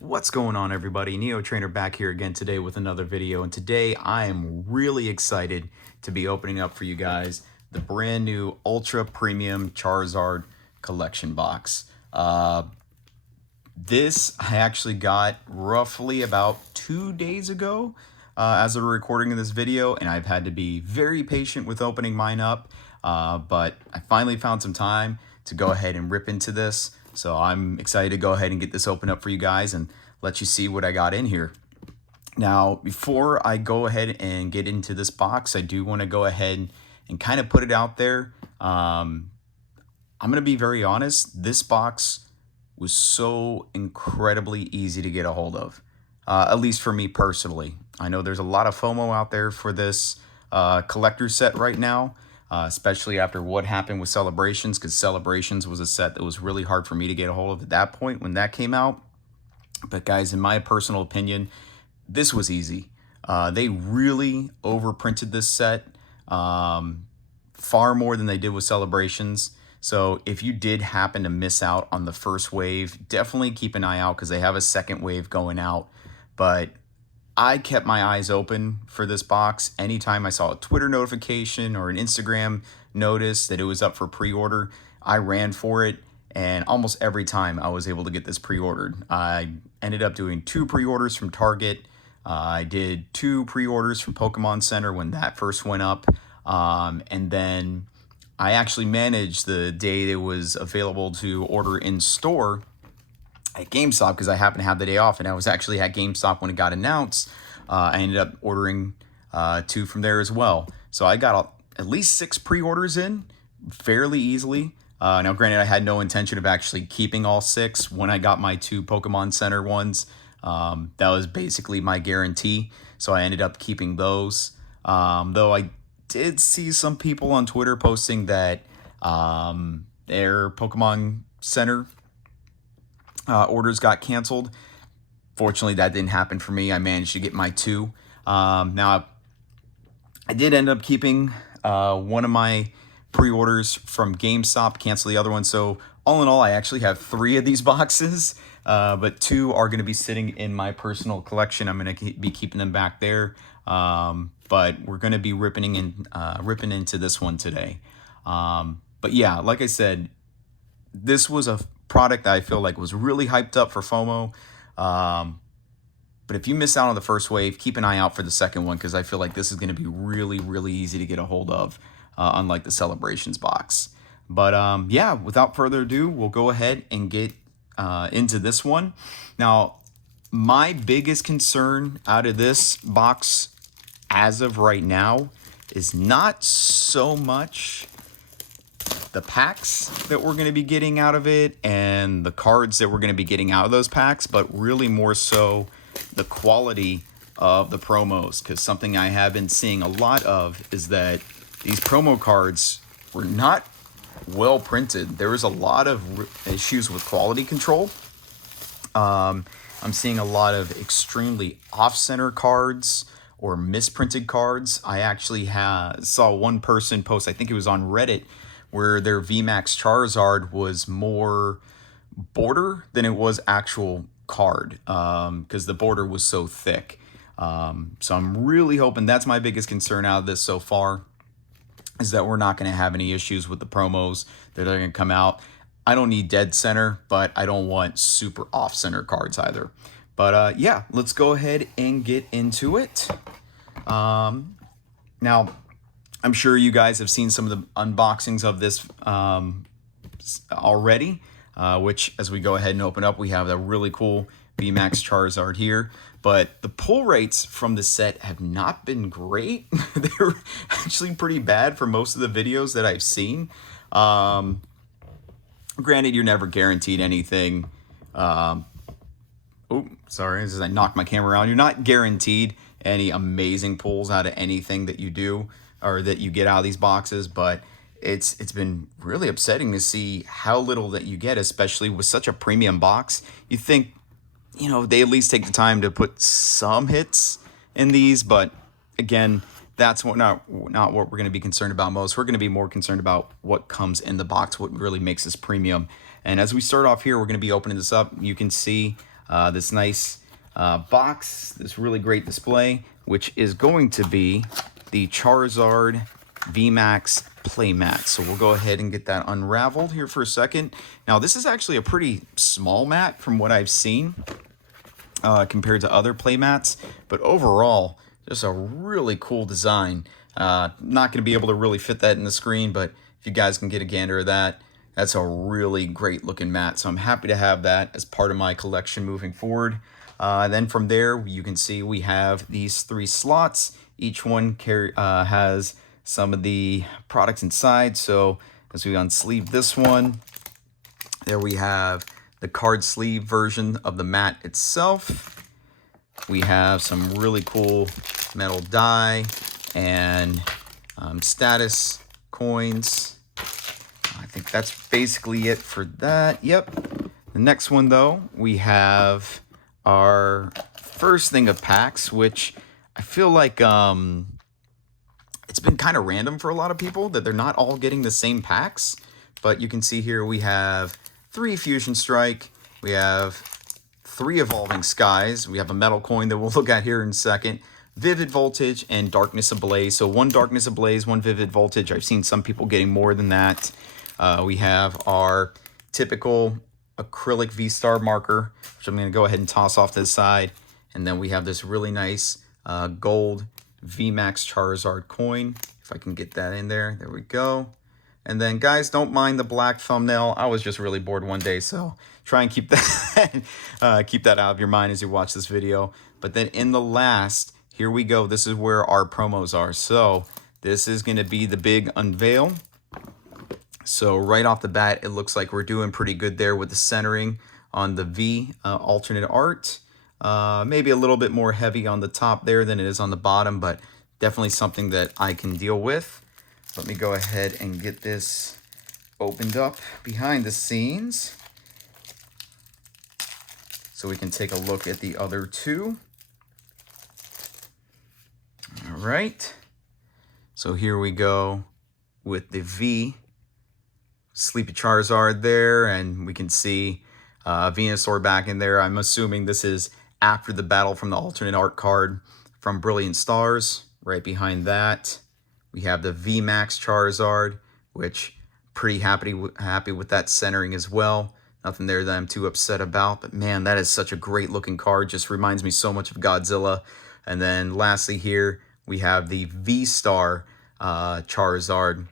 What's going on, everybody? Neo Trainer back here again today with another video, and today I am really excited to be opening up for you guys the brand new Ultra Premium Charizard collection box. This I actually got roughly about 2 days ago as of recording of this video, and I've had to be very patient with opening mine up, but I finally found some time to go ahead and rip into this. So I'm excited to go ahead and get this open up for you guys and let you see what I got in here. Now, before I go ahead and get into this box, I do want to go ahead and kind of put it out there. I'm going to be very honest. This box was so incredibly easy to get a hold of, at least for me personally. I know there's a lot of FOMO out there for this collector set right now. Especially after what happened with Celebrations, because Celebrations was a set that was really hard for me to get a hold of at that point when that came out. But guys, in my personal opinion, this was easy. They really overprinted this set far more than they did with Celebrations. So if you did happen to miss out on the first wave, definitely keep an eye out because they have a second wave going out. But I kept my eyes open for this box. Anytime I saw a Twitter notification or an Instagram notice that it was up for pre-order, I ran for it, and almost every time I was able to get this pre-ordered. I ended up doing 2 pre-orders from Target. I did 2 pre-orders from Pokemon Center when that first went up, and then I actually managed the day it was available to order in store at GameStop because I happened to have the day off, and I was actually at GameStop when it got announced. I ended up ordering 2 from there as well. So I got at least 6 pre-orders in fairly easily. Now, granted, I had no intention of actually keeping all 6 when I got my 2 Pokemon Center ones. That was basically my guarantee. So I ended up keeping those. Though I did see some people on Twitter posting that their Pokemon Center orders got canceled. Fortunately, that didn't happen for me. I managed to get my 2. Now, I did end up keeping one of my pre-orders from GameStop, cancel the other one. So all in all, I actually have 3 of these boxes, but 2 are going to be sitting in my personal collection. I'm going to be keeping them back there, but we're going to be ripping into this one today. But yeah, like I said, this was a product that I feel like was really hyped up for FOMO. But if you miss out on the first wave, keep an eye out for the second one because I feel like this is going to be really, really easy to get a hold of, unlike the Celebrations box. But yeah, without further ado, we'll go ahead and get into this one. Now, my biggest concern out of this box as of right now is not so much the packs that we're going to be getting out of it and the cards that we're going to be getting out of those packs, but really more so the quality of the promos, because something I have been seeing a lot of is that these promo cards were not well printed. There was a lot of issues with quality control. I'm seeing a lot of extremely off-center cards or misprinted cards. I actually saw one person post, I think it was on Reddit, where their VMAX Charizard was more border than it was actual card, because the border was so thick. So I'm really hoping, that's my biggest concern out of this so far, is that we're not going to have any issues with the promos that are going to come out. I don't need dead center, but I don't want super off center cards either. But yeah, let's go ahead and get into it. Now, I'm sure you guys have seen some of the unboxings of this already, which as we go ahead and open up, we have a really cool VMAX Charizard here. But the pull rates from the set have not been great. They're actually pretty bad for most of the videos that I've seen. Granted, you're never guaranteed anything. Oh, sorry, as I knocked my camera around. You're not guaranteed any amazing pulls out of anything that you do or that you get out of these boxes, but it's been really upsetting to see how little that you get, especially with such a premium box. You think, you know, they at least take the time to put some hits in these, but again, that's not what we're going to be concerned about most. We're going to be more concerned about what comes in the box, what really makes this premium. And as we start off here, we're going to be opening this up. You can see this nice box, this really great display, which is going to be the Charizard VMAX playmat. So we'll go ahead and get that unraveled here for a second. Now this is actually a pretty small mat from what I've seen compared to other playmats, but overall just a really cool design. Not going to be able to really fit that in the screen, but if you guys can get a gander of that, that's a really great looking mat. So I'm happy to have that as part of my collection moving forward. Then from there, you can see we have these 3 slots. Each one has some of the products inside. So as we unsleeve this one, there we have the card sleeve version of the mat itself. We have some really cool metal die and status coins. I think that's basically it for that. Yep. The next one though, we have our first thing of packs, which I feel like it's been kind of random for a lot of people that they're not all getting the same packs. But you can see here we have 3 Fusion Strike, we have 3 Evolving Skies, we have a metal coin that we'll look at here in a second, Vivid Voltage, and Darkness Ablaze. So 1 Darkness Ablaze, 1 Vivid Voltage. I've seen some people getting more than that. We have our typical acrylic VSTAR marker, which I'm going to go ahead and toss off to the side. And then we have this really nice gold VMAX Charizard coin. If I can get that in there. There we go. And then, guys, don't mind the black thumbnail. I was just really bored one day, so try and keep that keep that out of your mind as you watch this video. But then in the last, here we go. This is where our promos are. So this is going to be the big unveil. So right off the bat, it looks like we're doing pretty good there with the centering on the V alternate art. Maybe a little bit more heavy on the top there than it is on the bottom, but definitely something that I can deal with. Let me go ahead and get this opened up behind the scenes so we can take a look at the other 2. All right. So here we go with the V Sleepy Charizard there, and we can see Venusaur back in there. I'm assuming this is after the battle from the alternate art card from Brilliant Stars. Right behind that, we have the VMAX Charizard, which pretty happy with that centering as well. Nothing there that I'm too upset about, but man, that is such a great looking card. Just reminds me so much of Godzilla. And then lastly here, we have the VSTAR Charizard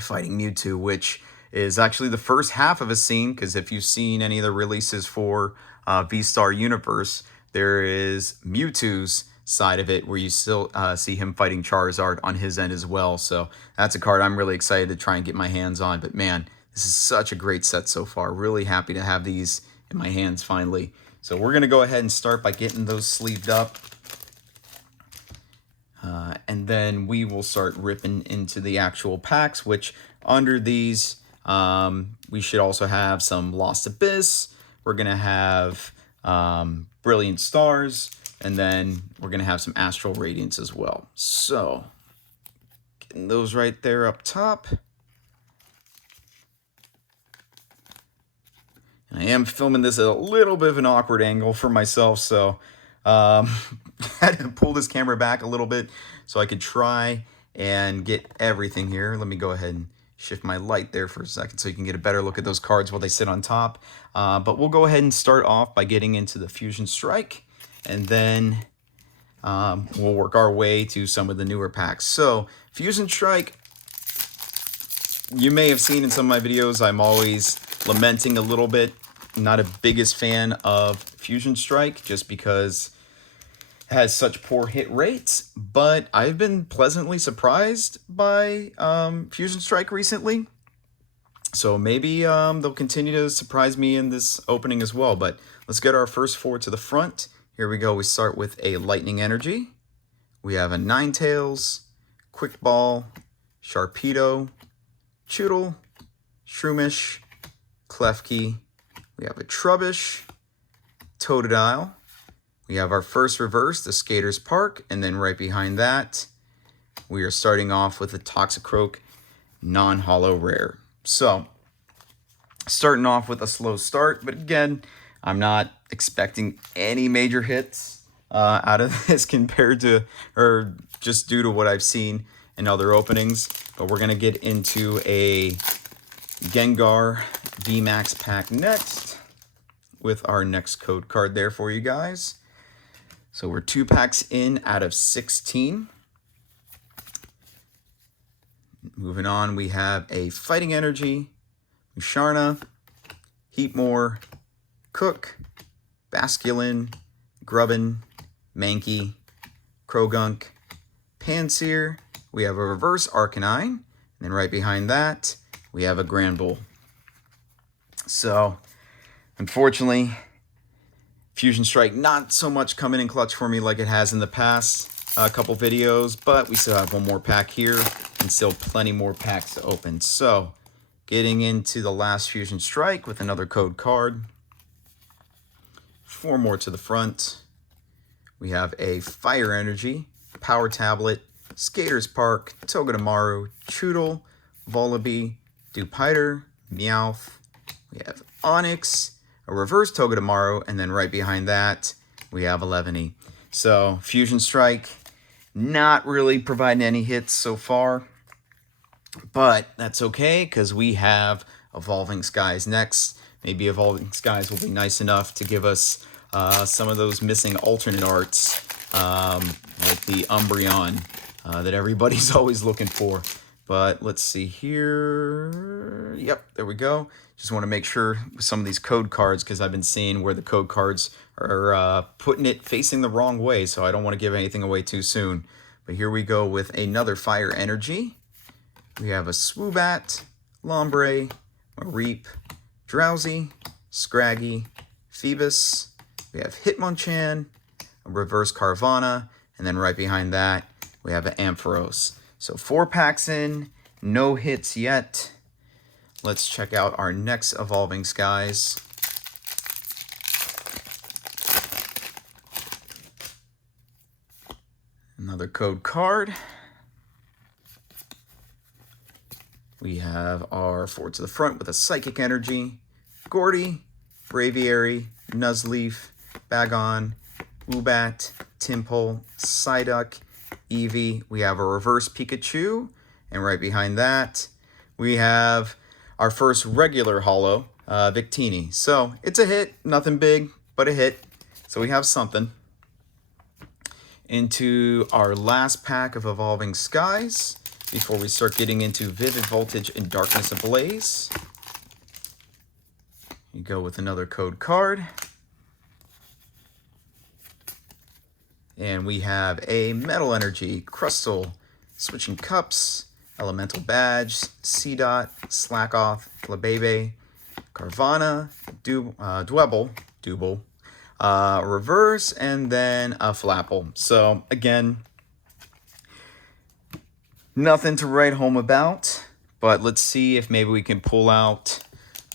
fighting Mewtwo, which is actually the first half of a scene, because if you've seen any of the releases for VSTAR Universe, there is Mewtwo's side of it where you still see him fighting Charizard on his end as well. So that's a card I'm really excited to try and get my hands on. But man, this is such a great set so far. Really happy to have these in my hands finally. So we're going to go ahead and start by getting those sleeved up. And then we will start ripping into the actual packs, which under these, we should also have some Lost Abyss. We're going to have Brilliant Stars, and then we're going to have some Astral Radiance as well. So, getting those right there up top. And I am filming this at a little bit of an awkward angle for myself, so had to pull this camera back a little bit so I could try and get everything here. Let me go ahead and shift my light there for a second so you can get a better look at those cards while they sit on top. But we'll go ahead and start off by getting into the Fusion Strike, and then we'll work our way to some of the newer packs. So Fusion Strike, you may have seen in some of my videos, I'm always lamenting a little bit. Not a biggest fan of Fusion Strike just because it has such poor hit rates, but I've been pleasantly surprised by Fusion Strike recently. So maybe they'll continue to surprise me in this opening as well. But let's get our first 4 to the front. Here we go. We start with a Lightning Energy. We have a Ninetales, Quick Ball, Sharpedo, Choodle, Shroomish, Klefki. We have a Trubbish, Totodile. We have our first reverse, the Skater's Park, and then right behind that, we are starting off with a Toxicroak non-holo rare. So, starting off with a slow start, but again, I'm not expecting any major hits out of this compared to, or just due to what I've seen in other openings. But we're going to get into a Gengar VMAX pack next with our next code card there for you guys. So we're 2 packs in out of 16. Moving on, we have a Fighting Energy, Musharna, Heatmore, Cook, Basculin, Grubbin, Mankey, Krogunk, Pansear. We have a Reverse Arcanine, and then right behind that, we have a Granbull. So, unfortunately, Fusion Strike not so much coming in clutch for me like it has in the past couple videos, but we still have one more pack here and still plenty more packs to open. So, getting into the last Fusion Strike with another code card. 4 more to the front. We have a Fire Energy, Power Tablet, Skaters Park, Togedemaru, Choodle, Volibee, Dewpider, Meowth. We have Onix, a Reverse Togedemaru, and then right behind that, we have 11E. So, Fusion Strike, not really providing any hits so far, but that's okay, because we have Evolving Skies next. Maybe Evolving Skies will be nice enough to give us some of those missing alternate arts, like the Umbreon that everybody's always looking for. But let's see here. Yep, there we go. Just want to make sure with some of these code cards, because I've been seeing where the code cards are putting it facing the wrong way, so I don't want to give anything away too soon. But here we go with another Fire Energy. We have a Swoobat, Lombre, Mareep, Drowsy, Scraggy, Phoebus. We have Hitmonchan, a Reverse Carvanha, and then right behind that, we have an Ampharos. So 4 packs in, no hits yet. Let's check out our next Evolving Skies. Another code card. We have our 4 to the front with a Psychic Energy, Gordy, Braviary, Nuzleaf, Bagon, Woobat, Tympole, Psyduck, Eevee. We have a Reverse Pikachu, and right behind that, we have our first regular holo, Victini. So it's a hit, nothing big, but a hit. So we have something. Into our last pack of Evolving Skies before we start getting into Vivid Voltage and Darkness Ablaze. You go with another code card. And we have a Metal Energy, Crustle, Switching Cups, Elemental Badge, Seedot, Slackoth, Flabebe, Carvanha, Dwebble, Reverse, and then a Flapple. So again, nothing to write home about, but let's see if maybe we can pull out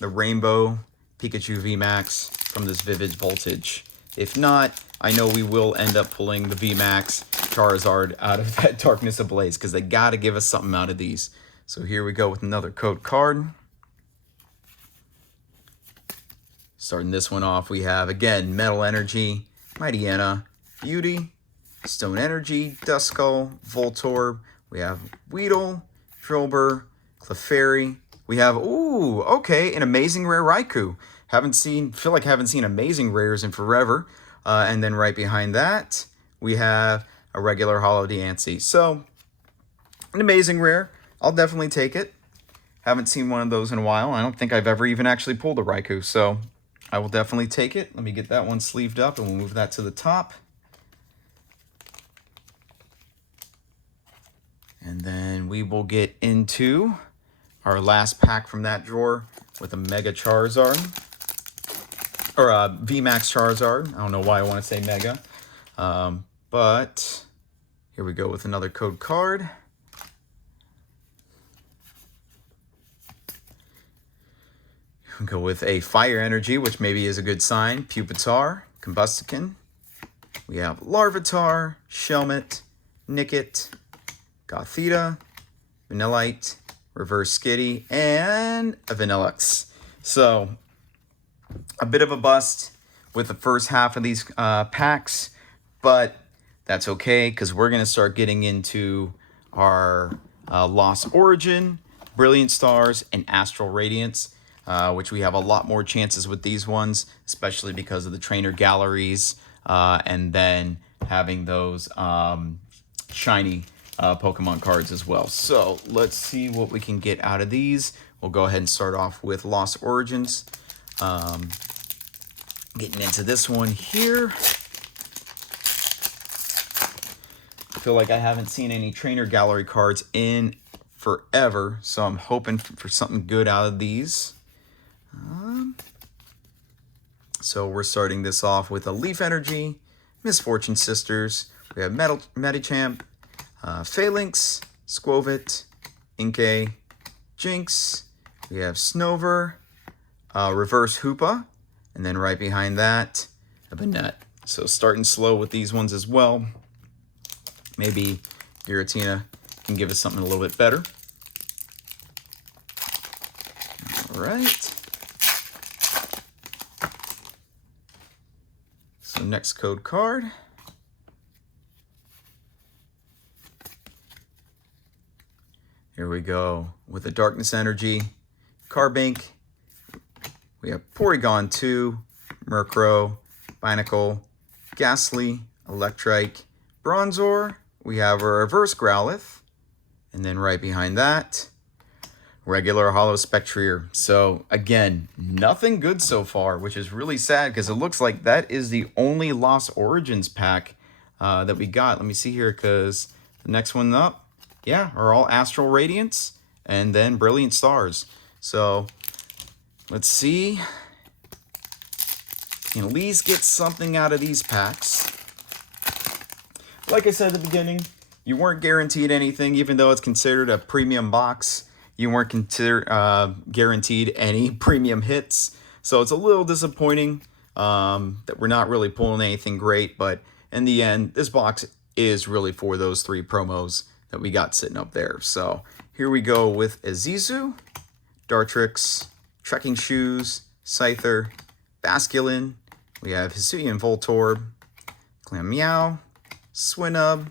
the Rainbow Pikachu VMAX from this Vivid Voltage. If not, I know we will end up pulling the VMAX Charizard out of that Darkness Ablaze, because they got to give us something out of these. So here we go with another code card. Starting this one off, we have, again, Metal Energy, Mightyena, Beauty, Stone Energy, Duskull, Voltorb. We have Weedle, Drillbur, Clefairy. We have, ooh, okay, an Amazing Rare Raikou. Feel like haven't seen Amazing Rares in forever. And then right behind that, we have a regular Holo Deancey. So, an Amazing Rare. I'll definitely take it. Haven't seen one of those in a while. I don't think I've ever even actually pulled a Raikou, so I will definitely take it. Let me get that one sleeved up, and we'll move that to the top. And then we will get into our last pack from that drawer with a Mega Charizard. Or a VMAX Charizard. I don't know why I want to say Mega. But here we go with another code card. We go with a Fire Energy, which maybe is a good sign. Pupitar, Combustican. We have Larvitar, Shelmet, Nickit, Gothita, Vanillite, Reverse Skitty, and a Vanillux. So, A bit of a bust with the first half of these packs, but that's okay because we're going to start getting into our Lost Origin, Brilliant Stars, and Astral Radiance, which we have a lot more chances with these ones, especially because of the trainer galleries and then having those shiny Pokemon cards as well. So let's see what we can get out of these. We'll go ahead and start off with Lost Origins. Getting into this one here. I feel like I haven't seen any trainer gallery cards in forever, so I'm hoping for something good out of these. So we're starting this off with a Leaf Energy, Misfortune Sisters. We have Medicham, Phalanx, Squovit, Inkay, Jinx. We have Snover, Reverse Hoopa, and then right behind that, a Banette. So starting slow with these ones as well. Maybe Giratina can give us something a little bit better. All right. So next code card. Here we go with the Darkness Energy, Carbink. We have Porygon 2, Murkrow, Binacle, Ghastly, Electrike, Bronzor. We have a Reverse Growlithe. And then right behind that, regular Holo Spectrier. So again, nothing good so far, which is really sad because it looks like that is the only Lost Origins pack that we got. Let me see here because the next one up, yeah, are all Astral Radiance and then Brilliant Stars. So let's see. Can at least get something out of these packs. Like I said at the beginning, you weren't guaranteed anything, even though it's considered a premium box. You weren't guaranteed any premium hits. So it's a little disappointing that we're not really pulling anything great. But in the end, this box is really for those 3 promos that we got sitting up there. So here we go with Azizu, Dartrix, Trekking Shoes, Scyther, Basculin. We have Hisuian Voltorb, Clammeow, Swinub.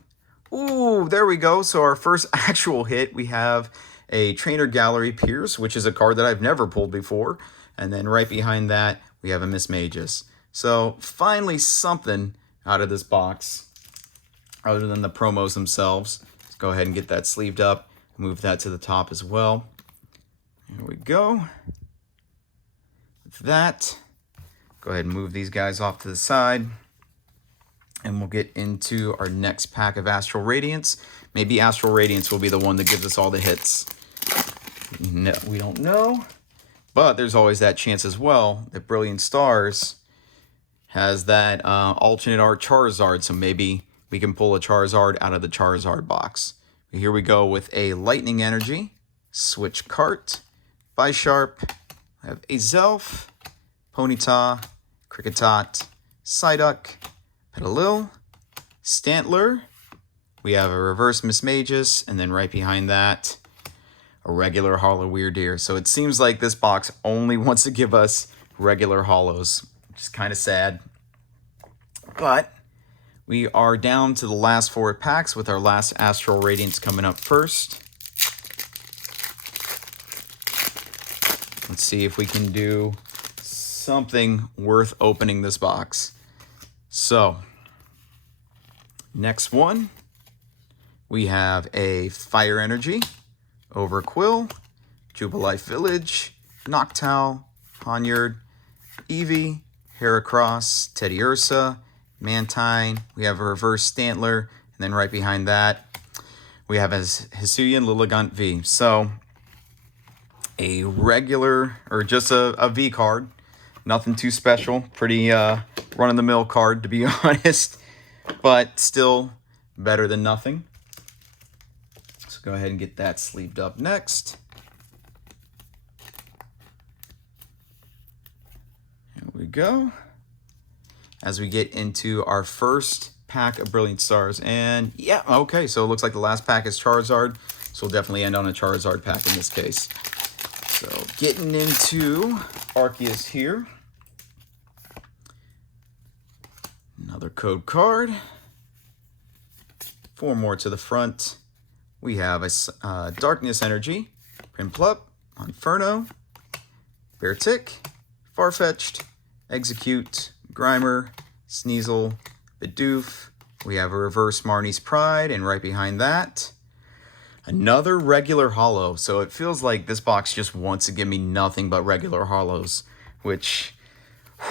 Ooh, there we go. So our first actual hit, we have a Trainer Gallery Pierce, which is a card that I've never pulled before. And then right behind that, we have a Miss Magus. So finally something out of this box other than the promos themselves. Let's go ahead and get that sleeved up. Move that to the top as well. Here we go. With that, go ahead and move these guys off to the side. And we'll get into our next pack of Astral Radiance. Maybe Astral Radiance will be the one that gives us all the hits. No, we don't know. But there's always that chance as well that Brilliant Stars has that alternate art Charizard. So maybe we can pull a Charizard out of the Charizard box. Here we go with a Lightning Energy, Switch Cart, Bisharp, I have Azelf, Ponyta, Kricketot, Psyduck, Petalil, Stantler. We have a reverse Miss Magus, and then right behind that, a regular Holo Weirdeer. So it seems like this box only wants to give us regular Holos, which is kind of sad. But we are down to the last 4 packs with our last Astral Radiance coming up first. Let's see if we can do something worth opening this box. So, next one, we have a Fire Energy, Overquill, Jubilife Village, Noctowl, Ponyard, Eevee, Heracross, Teddiursa, Mantine. We have a reverse Stantler, and then right behind that, we have a Hisuian Lilligant V. So, a regular, or just a V card. Nothing too special. Pretty run-of-the-mill card, to be honest. But still better than nothing. So go ahead and get that sleeved up next. Here we go. As we get into our first pack of Brilliant Stars. And yeah, okay, so it looks like the last pack is Charizard. So we'll definitely end on a Charizard pack in this case. So getting into Arceus here. code card. 4 more to the front. We have a Darkness Energy, Prinplup, Inferno, Beartic, Farfetch'd, Execute, Grimer, Sneasel, Bidoof. We have a reverse Marnie's Pride, and right behind that, another regular holo. So it feels like this box just wants to give me nothing but regular holos, which,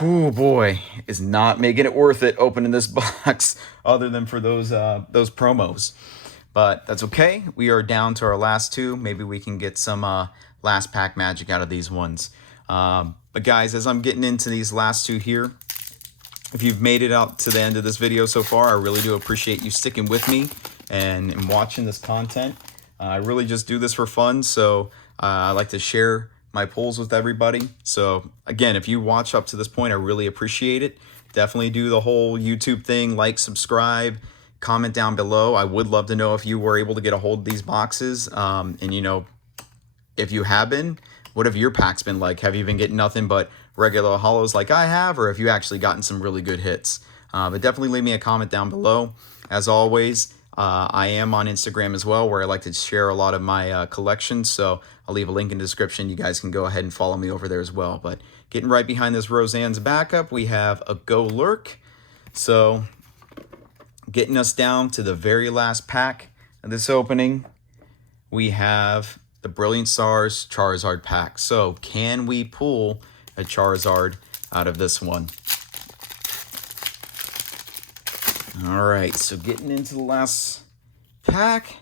oh boy, is not making it worth it opening this box other than for those promos. But that's okay. We are down to our last 2. Maybe we can get some last pack magic out of these ones. But guys, as I'm getting into these last 2 here, if you've made it out to the end of this video so far, I really do appreciate you sticking with me and watching this content. I really just do this for fun, so I like to share my pulls with everybody. So again, if you watch up to this point, I really appreciate it. Definitely do the whole YouTube thing, like, subscribe, comment down below. I would love to know if you were able to get a hold of these boxes. And you know, if you have been, what have your packs been like? Have you been getting nothing but regular holos like I have, or have you actually gotten some really good hits? But definitely leave me a comment down below. As always, I am on Instagram as well, where I like to share a lot of my collections, so I'll leave a link in the description. You guys can go ahead and follow me over there as well. But getting right behind this Roseanne's backup, we have a Go Lurk. So getting us down to the very last pack of this opening, we have the Brilliant Stars Charizard pack. So can we pull a Charizard out of this one? All right, so getting into the last pack,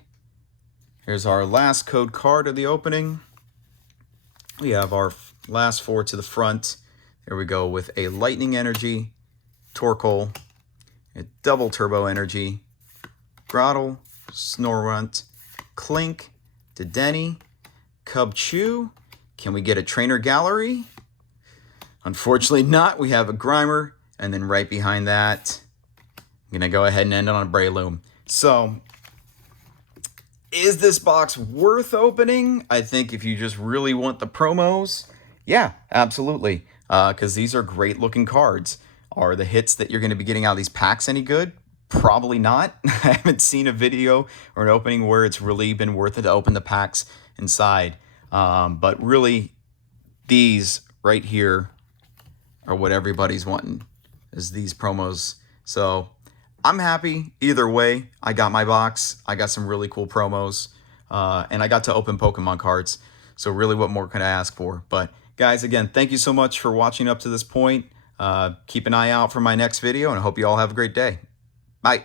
here's our last code card of the opening. We have our last 4 to the front. There we go with a Lightning Energy, Torkoal, a Double Turbo Energy, Grottle, Snorunt, Clink, Dedenne, Cubchoo. Can we get a Trainer Gallery? Unfortunately not. We have a Grimer, and then right behind that, I'm going to go ahead and end on a Breloom. So, is this box worth opening? I think if you just really want the promos, yeah, absolutely. Because these are great looking cards. Are the hits that you're going to be getting out of these packs any good? Probably not. I haven't seen a video or an opening where it's really been worth it to open the packs inside. But really, these right here are what everybody's wanting, is these promos. So I'm happy either way. I got my box. I got some really cool promos. And I got to open Pokemon cards. So really, what more could I ask for? But guys, again, thank you so much for watching up to this point. Keep an eye out for my next video, and I hope you all have a great day. Bye.